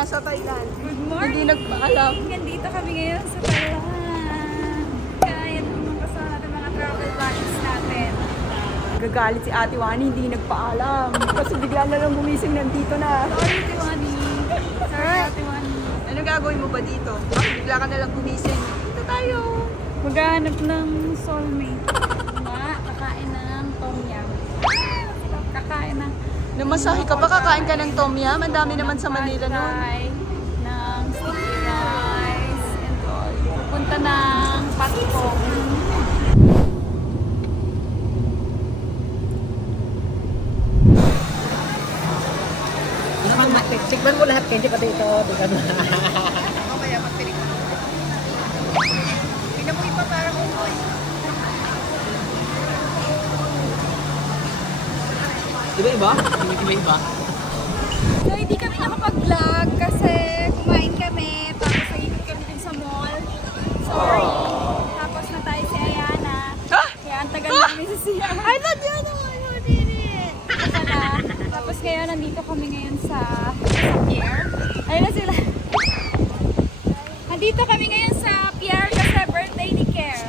nasa Thailand. Good morning! Hindi nagpaalam. Nandito kami ngayon sa Thailand. Kaya naman kasama natin mga travel buddies natin. Gagalit si Ate Wani, hindi nagpaalam. Kasi bigla na lang gumising, nandito na. Sorry, Tiwani. Sorry, Ate Wani. Ano gagawin mo ba dito? Bakit bigla ka na lang gumising? Dito tayo. Maghahanap ng soulmate. Kakain ng tom yum. Kakain ng... Namasahe ka ba? Kakain ka ng tom yum? Ang dami naman sa Manila nun. Pad-thai, ng sticky rice, and all. Pupunta ng Patpong. Tikman mo lahat, Kenji, pati ito. Tikman mo. Mamaya magpilig mo. Tingnan mo iba para kung boy. Iba-iba? Iba-iba? So, hindi kami nakapag-vlog kasi kumain kami, tapos nag-ikot kami din sa mall. Sorry. Tapos na tayo si Ayana. Kaya ang tagal namin sa siya. Ay, nandiyan naman. Tapos ngayon, nandito kami ngayon sa Pierre. Ayun na sila. Nandito kami ngayon sa Pierre kasi birthday ni Care.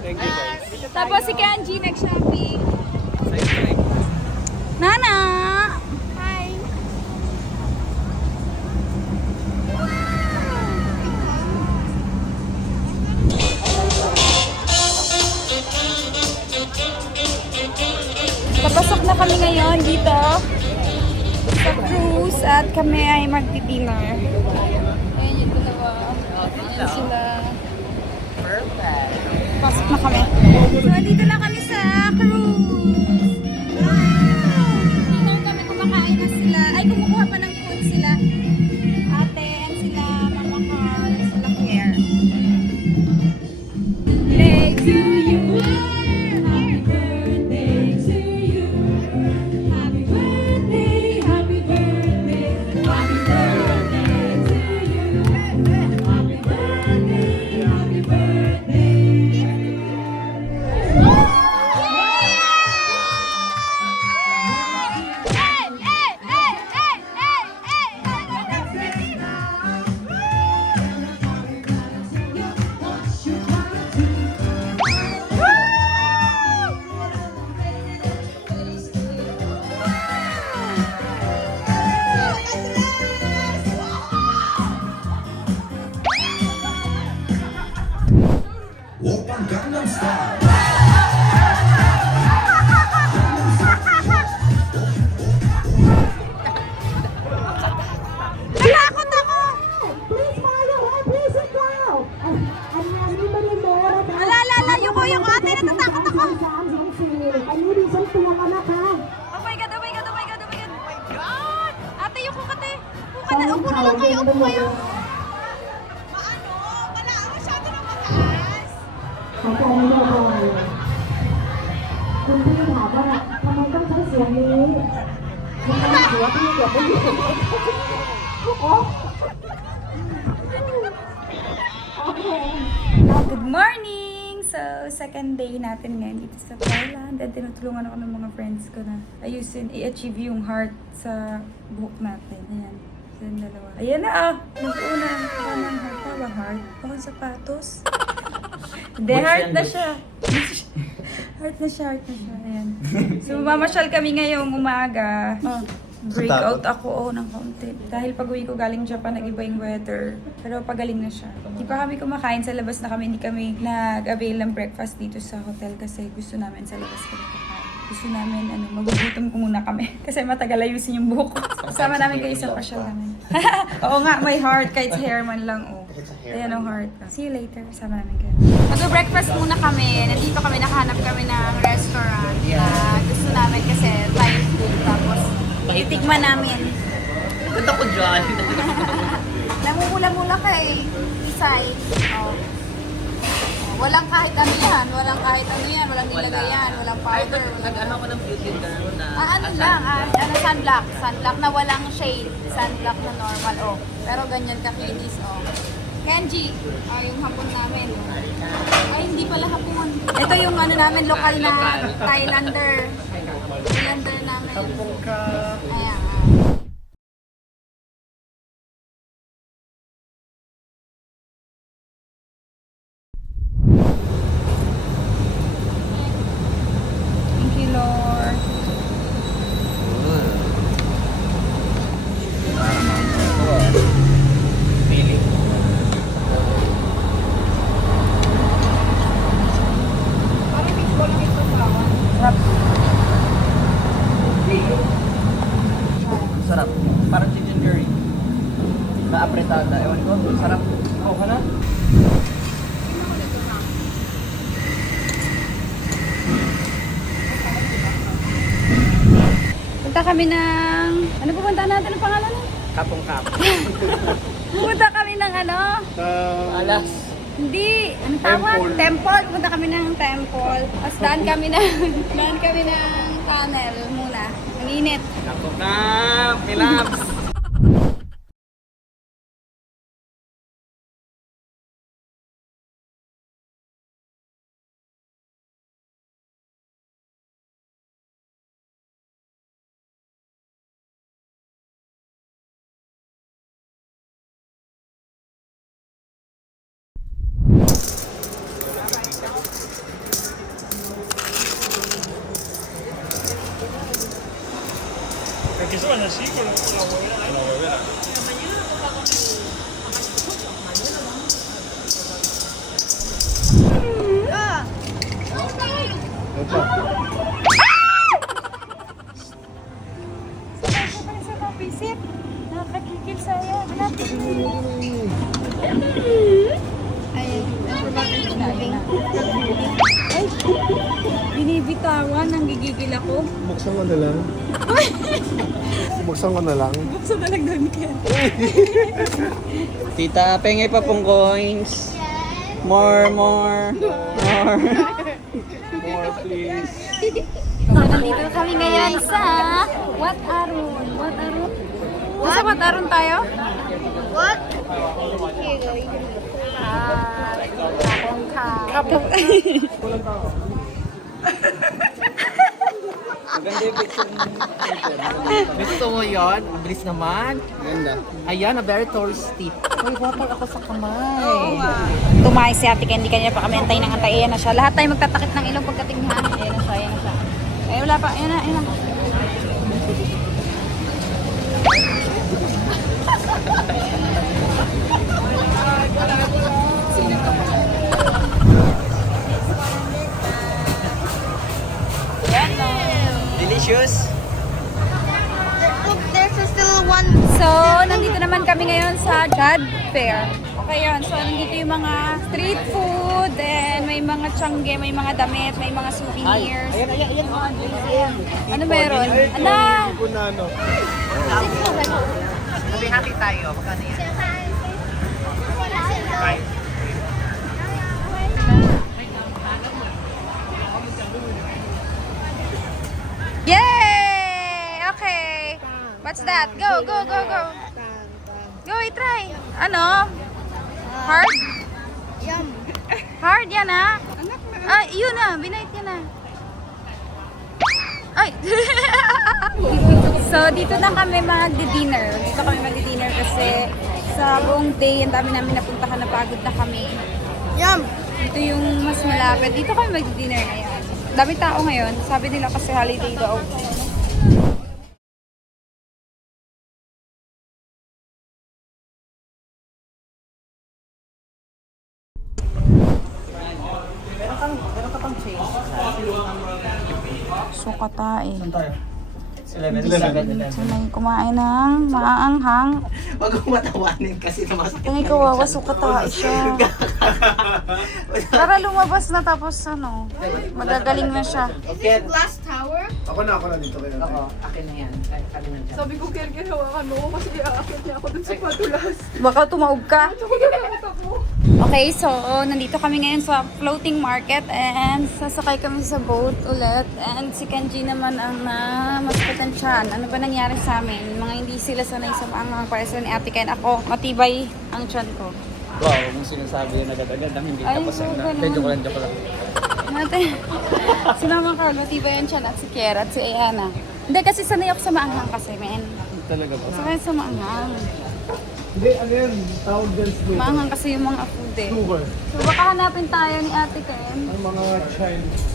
Thank you, guys. Tapos si Kenji nag-shopping. Nana! Hi! Papasok na kami ngayon dito sa cruise at kami ay magdi-dinner. Ayan yung dalawa. Ayan sila. Perfect. Pasok na kami. So, dito na kami sa cruise. Wow! Kami kumakain na sila. Ay, kumukuha pa ng food sila. Ate, and sila, Mama Carl, sila Claire. Day to you. Happy birthday to you. Happy birthday, happy birthday. Happy birthday to you. Happy birthday, happy birthday. Oppan Gangnam Style. Natakot ako! Wala, layo ko ate, natatakot ako! Oh my God, oh my God, oh my God, oh my God! Oh my God! Ate, yuko ka te! Upo na lang kayo, upo kayo!หายใจไม่ยาวเลยคุณพี่ถามว่าทำไมต้องใช้เสียงนี้คุณทำหัวพี่เกือบไม่อยู่โอ้โอเค Good morning! So, second day natin ngayon dito sa Thailand. And tinutulungan ako ng mga friends ko na ayusin, i-achieve yung heart sa buhok natin. Ayan. So, yung dalawa. Ayan na ah! Nag-una. Baka ng heart na ba? Heart? Baka sapatos? Hindi, heart na siya. Heart na siya. Ayan. So, mamasyal kami ngayong umaga. Oh, breakout ako ng kaunti. Dahil pag uwi ko galing Japan, nag-iba yung weather. Pero pagaling na siya. Hindi pa kami kumakain sa labas na kami. Hindi kami nag-avail ng breakfast dito sa hotel kasi gusto namin sa labas kami kakain. Gusto namin, magugutom ko muna kami. Kasi matagal ayusin yung buhok ko. Kasama namin kayo sa pasyal namin. Oo nga, may heart. Kahit sa hair man lang, oh. Ayan ang heart. See you later. Kasama namin kayo. Mag-breakfast muna kami. Nandito kami, nakahanap kami ng restaurant na gusto namin kasi Thai food. Tapos, titikman namin. Ganda ko dyan. Namumula-mula kay Isay. Oh. Walang kahit ano yan. Walang nilagay yan. Walang powder. Nag-ano ko ng beauty na Sunblock. Sunblock na walang shade. Sunblock na normal. Oh. Pero ganyan kakinis. Oh. Kenji. Yung hapon namin. Ay, hindi pala hapon. Ito yung ano namin, lokal na Thailander. Thailander namin. Ayan. Masarap. Parang chicken curry. Na-apretada. Ewan ko, sarap. Oh, ka na? Punta kami ng... Ano pupunta natin ang pangalan? Kapong-kap. Pupunta kami ng ano? Alas. Hindi. Ano tawag? Temple. Pupunta kami ng temple. Tapos daan kami ng tunnel muna. Ang init. Kapong-kap. Kilabs. Perché sono así con la huevera. Sa kapisip. Nakakikil sa'yo. Ayun. Ay, binibitawan. Nanggigigil ako. Buksan ko na lang. Buksan ko na lang. Buksan na lang doon yan. Tita, pengi pa pong coins. More. More, please. So, nandito kami ngayon sa Wat Arun. Wat Arun? Nasa Wat Arun tayo? What? Kapong. Maganda yung picture ng Gusto mo yun? Ang bilis naman. Ganda. Ayan, a very touristy. Uy, water ako sa kamay. Tumahay si Ate Candy, kanina pa kami antay ng antay. Ayan na siya. Lahat tayo magtatakip ng ilong pagdating niya. Ayan na siya, ayan na siya. Ay, wala pa. Ayan na, ayan na. Delicious. So, nandito naman kami ngayon sa Jad Fair. Okay yun. So, nandito yung mga street food, then may mga tiyangge, may mga damit, may mga souvenirs. Ayan. Ano meron? Ana! Kunano. Hati-hati tayo. Magkano yan? Yay! Okay. What's that? Go, go, go, go. Go, try. Ano? Hard? Hard yan, ha? Ay, yun na. Binait yan na. Ay! So, dito na kami magdi-dinner. Dito kami magdi-dinner kasi sa buong day, ang dami namin napuntahan, napagod na kami. Dito yung mas malapit. Dito kami magdi-dinner ngayon. Dami tao ngayon. Sabi nila kasi holiday daw. Meron ka pang change. Sukatain. Saan tayo? 11. So, may kumain ng maaanghang. Huwag kong matawanin kasi namasakit. Tingin ko wawa, sukatain siya. Para lumabas na tapos ano, magagaling na siya. Okay. Ako na dito kayo. Oo, akin na yan. Ay, kami nandiyan. Sabi ko, Kerger, hawakan mo kasi aakit niya ako dun sa padulas. Baka tumaog ka. Ako nakakita ko. Okay, so nandito kami ngayon sa floating market and sasakay kami sa boat ulit. And si Kenji naman ang maskatan siya. Ano ba nangyari sa amin? Mga hindi sila sanay sa mga paresa ni Ate Ken. Ako, matibay ang tiyan ko. Wow, kung sinasabi yun agad-agad ang hindi Ay, tapos so na. ganun. Joke lang, joke lang. Natin. Si Mama Carlo, matibay ang tiyan at si Kiera at si Ayana. Hindi kasi sanay ako sa maanghang kasi, men. Talaga ba? Sakay sa maanghang. Hindi, ano yan? Tawag dyan snooker. Maanghang kasi yung mga food eh. Snooker. So baka hanapin tayo ni Ate Ken. Ang mga Chinese.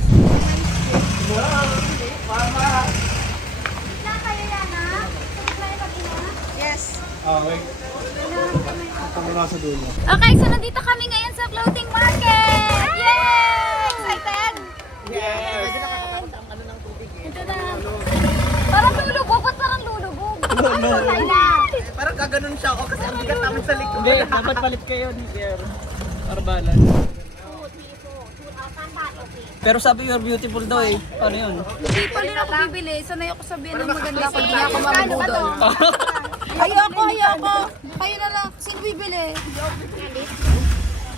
Wait. Ito muna sa dulo. Okay, so nandito kami ngayon sa floating market! Yay! Excited? Yes! Ito na. Parang lulubog. Ba't parang lulubog? Parang kaganon siya ako kasi ang bigat naman sa likod. Hindi, dapat palit kayo ni Pierre. Para balance. Pero sabi you're beautiful daw eh. Paano yun? Hindi pa rin ako bibili. Sanay ako sabihin ng maganda ako. Hindi ako mamudol. Ayoko. Kayo na lang. Sino bibili?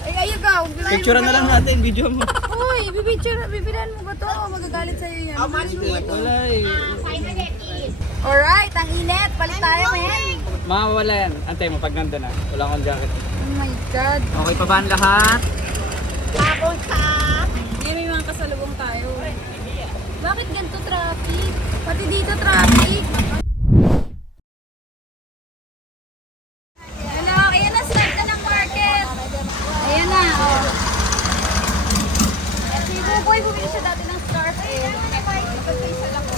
Ay, ayaw. Picture na lang natin, video mo. Uy, bibilihan mo ba to? Magagalit sa'yo yan. Wala eh. Alright, ang init. Palit tayo, men. Mawawala yan. Antay mo pag nandun na. Wala akong jacket. Oh my God. Okay pa ba ang lahat? Hindi, may mga kasalubong tayo. Bakit ganito traffic? Pati dito traffic. Hello, ayan na, start na ng market. Ayan na, oh. Si Buboy, bumili siya dati ng scarf eh. Magpapaysa lang ko.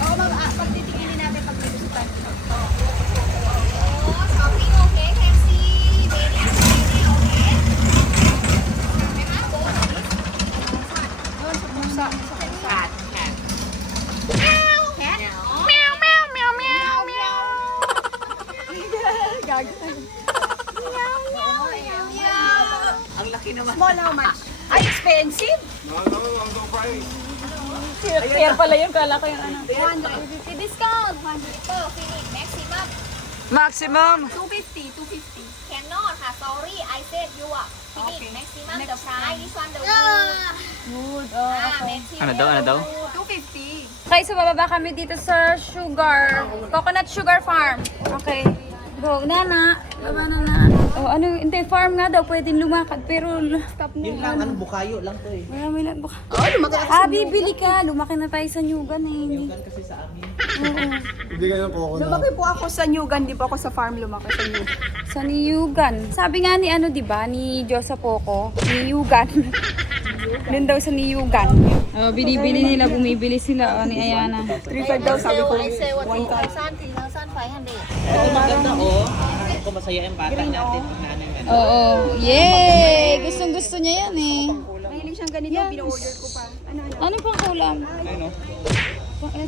Oo, pagtitinginin natin pag dito sa time. Ang laki naman. Small how much? Ay, expensive. Fair pala yun, kala ko yung ano. 150 discount. 100 ito. Finish. Maximum. Maximum! 250. Cannot, sorry, I said you are finish maximum the price, this one the Good, maximum. Ano daw? 250. Okay, so bababa kami dito sa Coconut Sugar Farm. Okay. Go, Nana. Baba na. Oh, ano, hindi, farm nga daw, pwedeng lumakad, pero stop na. Yun lang, ano, bukayo lang to eh. Marami lang buka. Oh, lumaki ako. Bibili ka. Lumaki na tayo sa Nyugan eh. Yan kasi sa amin. Oo. Hindi ganyan po ako na. Lumaki po ako sa Nyugan. Di po ako sa farm lumaki sa Nyugan. Sa Niyugan. Sabi nga ni ano, di ba, ni Josa Poco, Niyugan. Doon daw sa Niyugan. Oh, binibili nila, bumibili sila ni Ayana. 3.5 daw sabi ko. I say what 1,000, 3,500. Ito maganda oh. Ito masaya yung bata natin. Oo. Yay! Gustong-gusto niya yan eh. Mahilig siyang ganito. Pino-order ko pa. Ano pang kulam? Ano?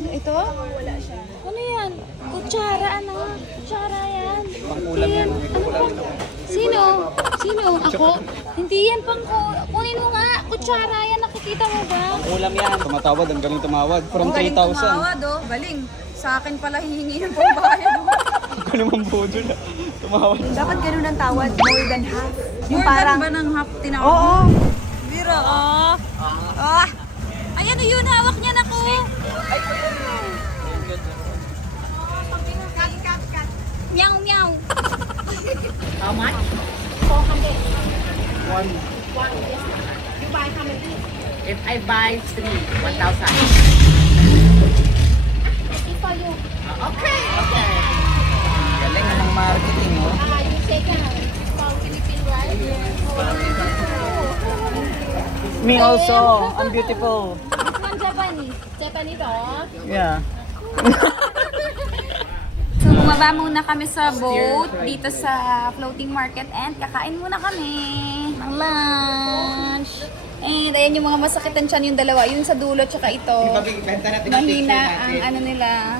Ito? Wala siya. Ano yan? Kutsara, ano? Kutsara yan. Pangkulam yan. Ano pang? Sino? Ako? Hindi yan pang kunin mo nga. Kutsara yan. Nakikita mo ba? Ulam yan. Tumatawad, ang galing tumawad. From 3,000. Tumawad oh. Galing. Sa akin pala hihingi ng pambayad. Ako naman budol ah. Tumawad. Dapat ganun ang tawad. More than half. Yung More parang... than ba ng half tinawag? Oo. Biro, oh. Ay, ano yun? Hawak niya na ko. Meow, meow. How much? 400. One. You buy how many? If I buy 3, 1,000. It's for you. Okay. Galing na ng marketing oh. You take from Philippines, right? Me also. I'm beautiful. This one Japanese. Japanese dog. Yeah. So, bumaba muna kami sa boat dito sa floating market and kakain muna kami ng lunch. And ayan yung mga masakitan tiyan yung dalawa. Yung sa dulo tsaka ito. Benta natin yung Mahina picture ang natin. ano nila.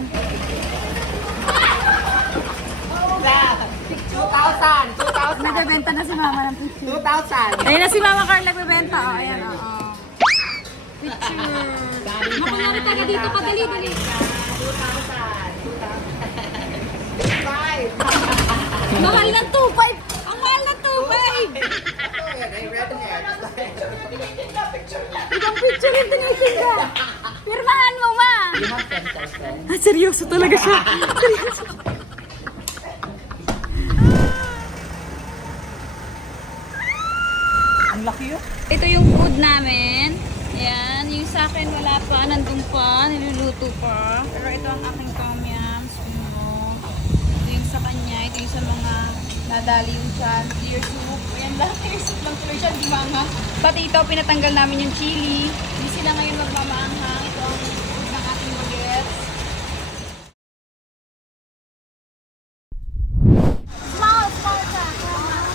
2,000. Nagbebenta na si mama ng picture. 2,000. Ayun na si Mama Carl nagbebenta. Oh, ayan oh. Picture. Makunwari tayo dito ka. Dali. Mahal ng 2.5. Ang mahal ng 2.5. Ibang picture yung tinitinda. Pirmahan mo, ma. Seryoso talaga siya. Seryoso. Ang laki yun. Ito yung food namin. Ayan, yung sa akin wala pa, nandun pa, niluluto pa. Pero ito ang aking tom yums. Ito yung sa kanya, ito yung sa mga nadali yung siya. Clear soup. Ayan lang, clear soup lang tuloy siya, di manga. Pati ito, pinatanggal namin yung chili. Hindi sila ngayon magmamaanghang. Ito ang food ng ating bagets. Small siya.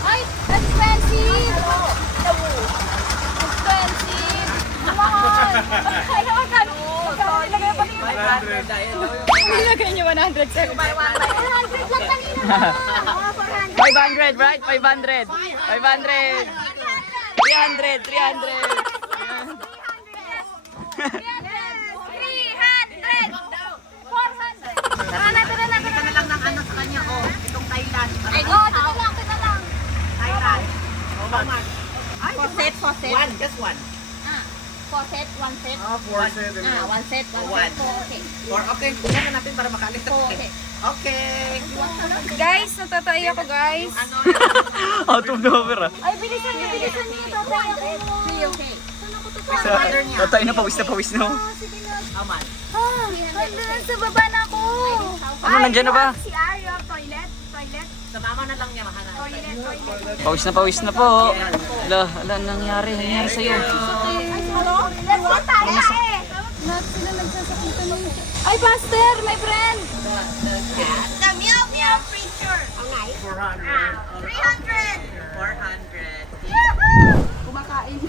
Ay, expensive. Expensive. Mahal. Ay, naman ka. Magkano ilagay pa niyo? 500. Nilagay niyo 100 sa Buy one, buy 100 lang kanina. 500, right? 500. 500. 300, 400. Tara na. Kita na lang ng ano sa kanya, oh. Itong Thailand. Ay, kita lang. Thailand. Faucet. One, just one. Faucet, one set. 4 set. One set. One. Okay. Or okay, kunin na natin para makaalis na. Okay. Okay. Guys, natatay ako guys. Ano? Out of the over ah. Ay, bilisan niyo. Tatay ako. Okay. Tatay na pawis na. Aman. Nandun sa baba na ako. Ano, nandyan na ba? Si Arya, toilet. Sa mama na lang niya mahanap. Pawis na po. Ala nangyari sa'yo. Let's go tayo eh. Lahat sila nagsasakitan ng... Ay, Pastor! My friend! The meow meow preacher. Okay. 400. 300. 400. Kumakain.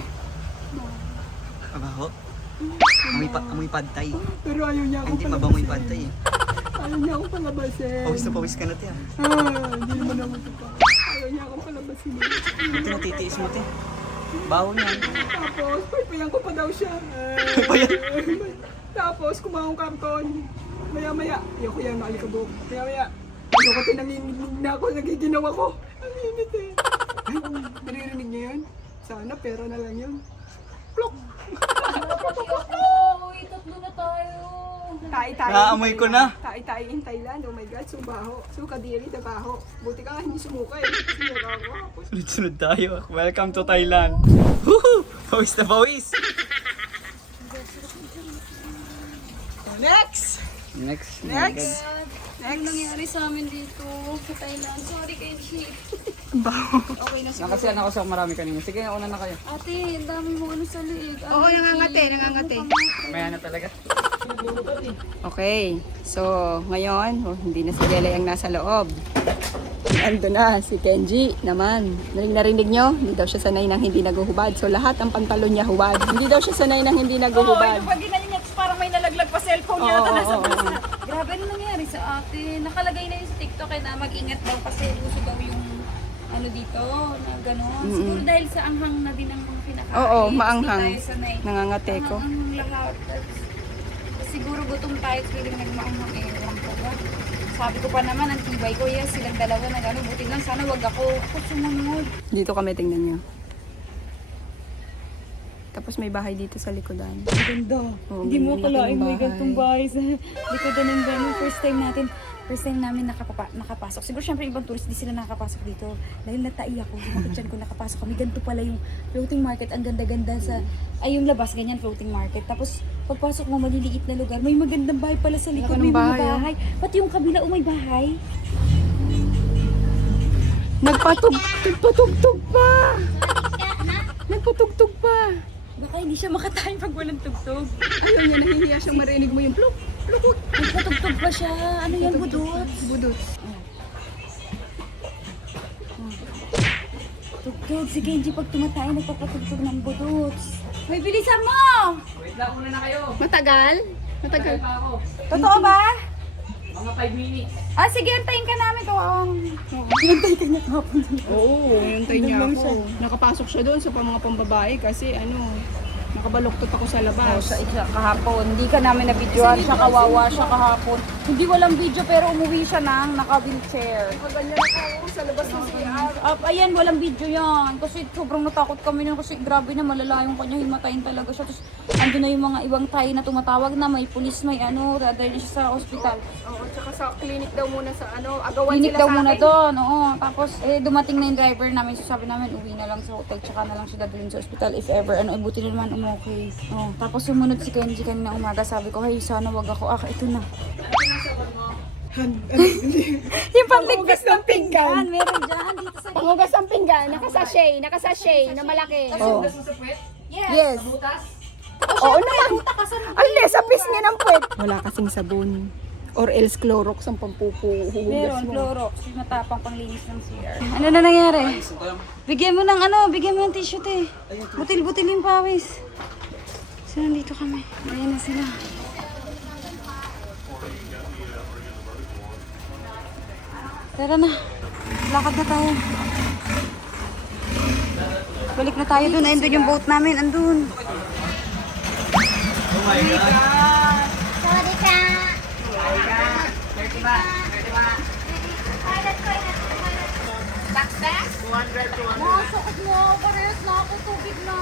Mabaho. Amoy padtay. Pero ayaw niya Hindi mabango yung padtay eh. Ayaw niya akong palabasin. Pawis na pawis ka na tiyan. Hindi naman ako tupa. Ayaw niya akong palabasin. Buti natitiis mo tiyan. Baho niyan. Tapos, paypayan ko pa daw siya. Tapos, kumahong karton. Maya-maya, ayoko yan, maalikabok. Maya-maya, ayoko tinanginig na ako, nagiginaw ako. Ang init eh. Ay, naririnig niyo yun? Sana, pera na lang yun. Plok! Uy, tatlo na tayo. Tayo-tayo. Naamoy ko na. Tayo-tayo in Thailand. Oh my God, subaho. Sukadiri, tabaho. Buti ka nga hindi sumuka eh. Kasi ako. Sunod-sunod tayo. Welcome to Thailand. Woohoo! Pawis na pawis. Next! Next. Ano nangyari sa amin dito sa Thailand? Sorry, Kenji. Okay na siya. Nakasiyan ako sa marami kanina. Sige, una na kayo. Ate, ang dami mo ano sa liig. Oo, nangangate. Maya na talaga. Okay, so ngayon, hindi na si Lele ang nasa loob. Ando na si Kenji naman. Narinig nyo? Hindi daw siya sanay ng hindi naguhubad. So lahat ang pantalon niya hubad. Hindi daw siya sanay ng hindi naguhubad. Pag ginanyan niya, parang may nalaglag pa cellphone niya Oo, na nasa oo, bulsa. Grabe ano nangyari sa atin. Nakalagay na yung sa TikTok na mag-ingat daw kasi uso daw yung ano dito, na gano'n. Siguro dahil sa anghang na din ang mga kinakain. Oo, Hindi maanghang. tayo sanay. Nangangate ko. Ang lahat. Siguro gutom tayo at feeling nagmaanghang ewan ko ba. Sabi ko pa naman, ang tibay ko, yes, silang dalawa na gano'n. Buti lang, sana wag ako sumunod. Dito kami, tingnan nyo. Tapos may bahay dito sa likodan. Ganda. Oo, Hindi mo may akalain may bahay. gantong bahay sa likodan ng gano'n. First time namin nakapasok. Siguro syempre ibang tourist di sila nakapasok dito. Dahil natai ako, sumakit ko nakapasok kami. Ganito pala yung floating market. Ang ganda-ganda sa, ay yung labas, ganyan floating market. Tapos pagpasok mo, maliliit na lugar. May magandang bahay pala sa likod. Laki ng May mga bahay, bahay. Pati yung kabila, may bahay. Nagpatugtog pa! Nagpatugtog pa! Baka hindi siya makatayin pag walang tugtog. Ayaw niya, nahihiya siyang marinig mo yung pluk. Pluk! Nagpatugtog pa siya. Ano yan, budot? Budot. Tugtog. Si Kenji pag tumatay, nagpapatugtog ng budot. May bilisan mo! Wait lang, una na kayo. Matagal? Matagal. Pa ako. Totoo ba? Mga 5 minutes. Ah, sige, antayin ka namin. Hinantay ka niya kapon. Oo, yun niya ako. Nakapasok siya doon sa mga pambabae kasi nakabaluktot ako sa labas. Siya kahapon. Hindi ka namin na-videoan. Siya kawawa siya kahapon. Hindi walang video pero umuwi siya ng naka-wheelchair. Ganyan ako sa labas ng CR. Ayan, walang video yan. Kasi sobrang natakot kami nun kasi grabe na malala yung kanya. Himatayin talaga siya. Tapos ando na yung mga ibang tayo na tumatawag na may pulis, may dadalhin na siya sa ospital. Oo, tsaka sa clinic daw muna sa agawan Clinic sila daw sa muna akin. doon, oo. Tapos, dumating na yung driver namin. So, sabi namin, uwi na lang sa hotel. Tsaka na lang siya dadalhin sa ospital if ever. Buti na naman, okay. Oh. Tapos, sumunod si Kenji kanina umaga. Sabi ko, hey, sana wag ako. Ito na. Yung pangligtas ng pinggan. Meron dyan, dito sa... Pangugas ng pinggan, nakasashay na malaki. Oo. Yes. Yes. Oo naman. Ay, sa pis niya ng puwet. Wala kasing sabon. Or else Clorox ang pampupuhugas Meron, mo. Clorox. Yung matapang panglinis ng CR. Ano na nangyari? Bigyan mo ng tissue, te. Butil-butil yung pawis. So, nandito kami. Ayan na sila. Tara na. Lakad na tayo. Balik na tayo dun. Andun yung boat namin. Andun. Sorry ka. Success? 200. Masakot mo. Parehas na ako. Tubig na.